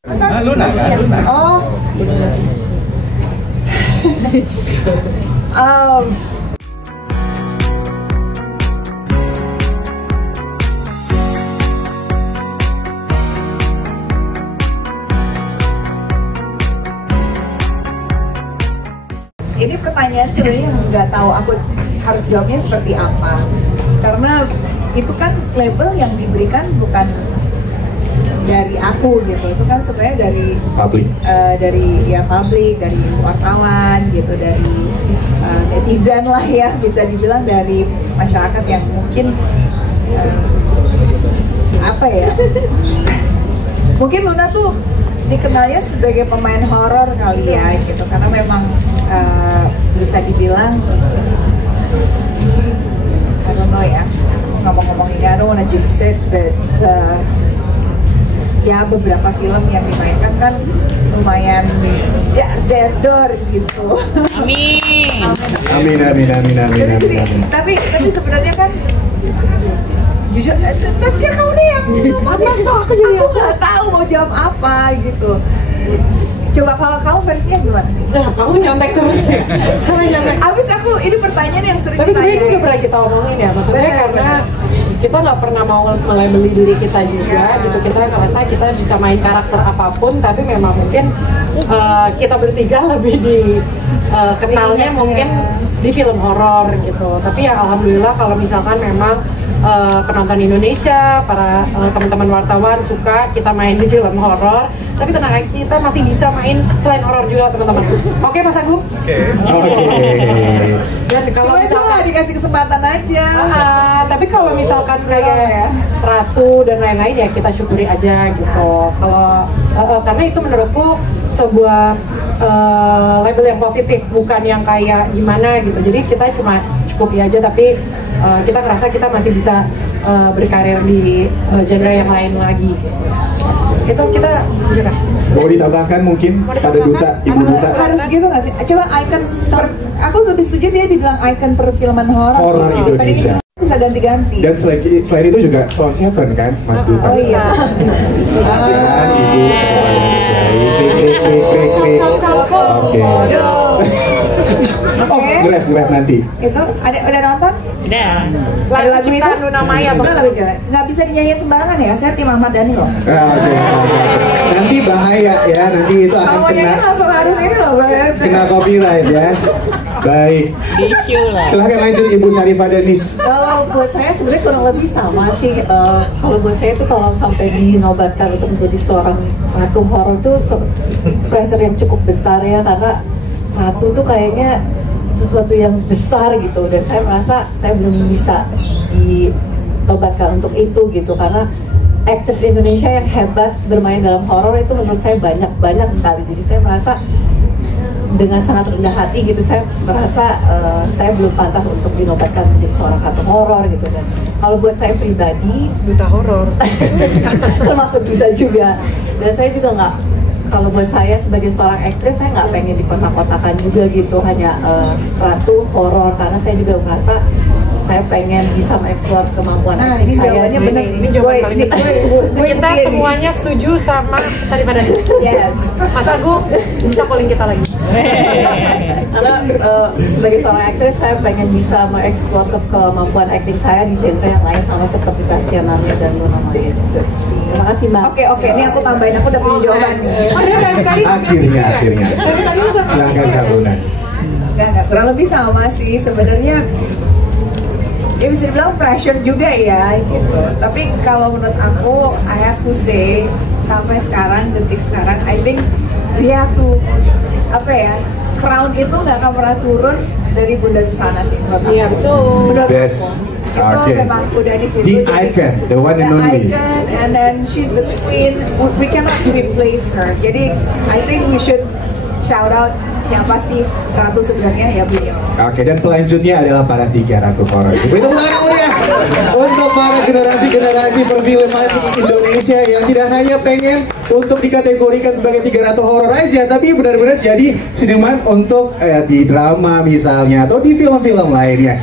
Luna kan? Luna. Oh. Ini pertanyaan sebenarnya nggak tahu aku harus jawabnya seperti apa, karena itu kan label yang diberikan bukan dari aku gitu, itu kan sebenarnya dari publik, publik, dari wartawan gitu, dari netizen lah ya, bisa dibilang dari masyarakat yang mungkin mungkin Luna tuh dikenalnya sebagai pemain horor kali ya gitu, karena memang bisa dibilang I don't know ya, nggak mau ngomong ini, I don't wanna jinx it, but ya beberapa film yang dimainkan kan lumayan der gitu. Amin. Tapi sebenarnya kan jujur, Taskia kamu nih yang aku nggak tahu mau jawab apa gitu. Coba kalau kamu versinya gimana? Nah, kamu nyontek terus ya. Abis aku ini pertanyaan yang sering Tapi sebenarnya itu udah pernah kita omongin ya, maksudnya karena kita nggak pernah mau melabeli diri kita juga gitu. Kita ngerasa kita bisa main karakter apapun, tapi memang mungkin kita bertiga lebih kenalnya mungkin di film horor gitu. Tapi ya alhamdulillah kalau misalkan memang penonton Indonesia, para teman-teman wartawan suka kita main di film horor, tapi tenang aja, kita masih bisa main selain horor juga teman-teman. Oke Mas Agung? Oke. Dan kalau misalkan dikasih kesempatan aja. Tapi kalau misalkan kayak Ratu dan lain-lain ya kita syukuri aja gitu. Kalau karena itu menurutku sebuah label yang positif, bukan yang kayak gimana gitu. Jadi kita cuma cukupi aja, tapi kita ngerasa kita masih bisa berkarir di genre yang lain lagi. Itu kita juga. Mau ditambahkan mungkin pada Ibu Duta? Harus gitu nggak sih? Coba icon, aku lebih setuju dia dibilang icon perfilman horor Indonesia. Bisa ganti-ganti. Dan selain itu juga Sound Seven kan, Mas Duta. Oh iya. Oke. Grab nanti. Itu udah nonton? Udah. Ada lagu itu? Luna Maya. Nggak bisa dinyanyiin sembarangan ya. Saya tim Ahmad Dhani loh. Nanti bahaya ya. Nanti itu akan kena. Langsung harus ini loh. Kena copyright ya. Baik. Silahkan lanjut Ibu Syarifah Danis. Kalau buat saya sebenarnya kurang lebih sama sih. Kalau buat saya itu kalau sampai dinobatkan untuk menjadi seorang ratu horor itu pressure yang cukup besar ya, karena ratu tuh kayaknya sesuatu yang besar gitu, dan saya merasa saya belum bisa dinobatkan untuk itu gitu, karena aktris Indonesia yang hebat bermain dalam horor itu menurut saya banyak sekali. Jadi saya merasa dengan sangat rendah hati gitu, saya merasa saya belum pantas untuk dinobatkan menjadi seorang ratu horor gitu. Dan kalau buat saya pribadi, Duta horor termasuk duta juga. Dan saya juga nggak, kalau buat saya sebagai seorang aktris, saya nggak pengen dikotak-kotakan juga gitu, hanya ratu horor, karena saya juga merasa saya pengen bisa mengeksplor kemampuan akting saya. Ini jawaban paling benar. Kita semuanya setuju sama Syarifah Danis. Yes. Mas Agung bisa calling kita lagi. Karena sebagai seorang aktris, saya pengen bisa mengeksplor kemampuan akting saya di genre yang lain, sama seperti Taskia Namia dan Luna Maya juga. Terima kasih Mbak. Oke, ini aku tambahin, aku udah punya jawaban. Akhirnya. Silahkan Kak Luna. Enggak, kurang lebih sama sih sebenarnya. Ya bisa dibilang pressure juga ya gitu. Tapi kalau menurut aku, I have to say, sampai sekarang, detik sekarang, I think we have to, crown itu nggak akan pernah turun dari Bunda Susana sih menurut aku. Iya betul. Menurut Best. aku. Itu memang udah di situ. The icon, the one and only. The icon, and then she's the queen. We cannot replace her. Jadi I think we should shout out siapa sih ratu sebenarnya ya beliau. Oke, dan pelanjutnya adalah para 3 ratu horor. Itu tangan ya untuk para generasi perfilman di Indonesia yang tidak hanya pengen untuk dikategorikan sebagai 3 ratu horor aja, tapi benar-benar jadi seniman untuk di drama misalnya atau di film-film lainnya.